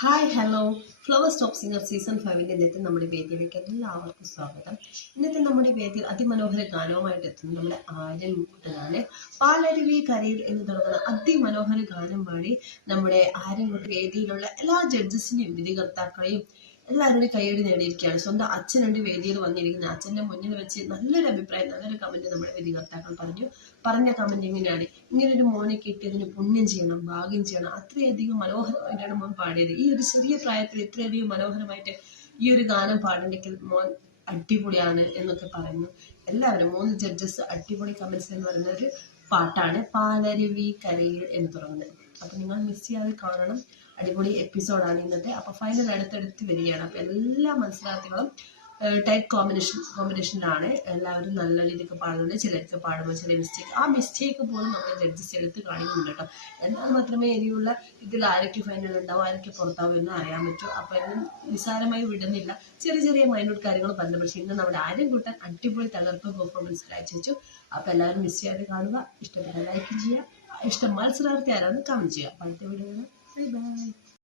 Hi hello Flowers Top singer season ഫൈവിന്റെ ഇന്നത്തെ നമ്മുടെ വേദിയിലേക്ക് എല്ലാവർക്കും സ്വാഗതം. ഇന്നത്തെ നമ്മുടെ വേദിയിൽ അതിമനോഹര ഗാനവുമായിട്ട് എത്തുന്നത് നമ്മുടെ ആര്യൻ മുക്കുട്ടനാണ്. പാലരുവി കരയിൽ എന്ന് തുടങ്ങുന്ന അതിമനോഹര ഗാനം പാടി നമ്മുടെ ആര്യൻകുട്ടി വേദിയിലുള്ള എല്ലാ ജഡ്ജസിനെയും വിധികർത്താക്കളെയും എല്ലാവരുടെയും കൈയടി നേടിയിരിക്കുകയാണ്. സ്വന്തം അച്ഛനുണ്ട് വേദിയിൽ വന്നിരിക്കുന്ന അച്ഛന്റെ മുന്നിൽ വെച്ച് നല്ലൊരു അഭിപ്രായം നല്ലൊരു കമന്റ് നമ്മുടെ വിധികർത്താക്കൾ പറഞ്ഞു. പറഞ്ഞ കമന്റ് ഇങ്ങനെയാണ്. ഒരു മോനെ കിട്ടിയതിന് പുണ്യം ചെയ്യണം ഭാഗ്യം ചെയ്യണം. അത്രയധികം മനോഹരമായിട്ടാണ് മോൻ പാടിയത്. ഈ ഒരു ചെറിയ പ്രായത്തിൽ ഇത്രയധികം മനോഹരമായിട്ട് ഈ ഒരു ഗാനം പാടണമെങ്കിൽ മോൻ അടിപൊളിയാണ് എന്നൊക്കെ പറയുന്നു. എല്ലാവരും മൂന്ന് ജഡ്ജസ് അടിപൊളി കമന്റ്സ് എന്ന് പറയുന്ന ഒരു പാട്ടാണ് പാലരുവി കരയിൽ എന്ന് തുടങ്ങുന്നത് അപ്പൊ നിങ്ങൾ മിസ് ചെയ്യാതെ കാണണം. അടിപൊളി എപ്പിസോഡാണ് ഇന്നത്തെ. അപ്പൊ ഫൈനൽ അടുത്തടുത്ത് വരികയാണ്. അപ്പൊ എല്ലാ മത്സരാർത്ഥികളും ടൈപ്പ് കോമ്പിനേഷൻ കോമ്പിനേഷനിലാണ് എല്ലാവരും നല്ല രീതിക്ക് പാടുന്നത് ചിലർക്ക് പാടുമ്പോൾ ചില മിസ്റ്റേക്ക് ആ മിസ്റ്റേക്ക് പോലും നമ്മൾ ജഡ്ജസ് എടുത്ത് കാണിക്കുന്നുണ്ട് കേട്ടോ എന്നാൽ മാത്രമേ ഇനിയുള്ള ഇതിൽ ആരൊക്കെ ഫൈനൽ ഉണ്ടാവും ആരൊക്കെ പുറത്താവും എന്ന് അറിയാൻ പറ്റൂ. അപ്പൊ എന്നും നിസ്സാരമായി വിടുന്നില്ല. ചെറിയ ചെറിയ മൈനോട്ട് കാര്യങ്ങൾ പറഞ്ഞു. പക്ഷേ ഇന്ന് നമ്മുടെ ആരും കൂട്ടാൻ അടിപൊളി തകർപ്പ് പെർഫോമൻസ് കാഴ്ചവെച്ചു. അപ്പൊ എല്ലാവരും മിസ് ചെയ്യാതെ കാണുക. ഇഷ്ടപ്പെട്ട ലൈക്ക് ചെയ്യുക. ഇഷ്ടം മത്സരാർത്ഥി ആരാന്ന് കമന്റ് ചെയ്യുക. അടുത്ത വീഡിയോ ബൈ ബൈ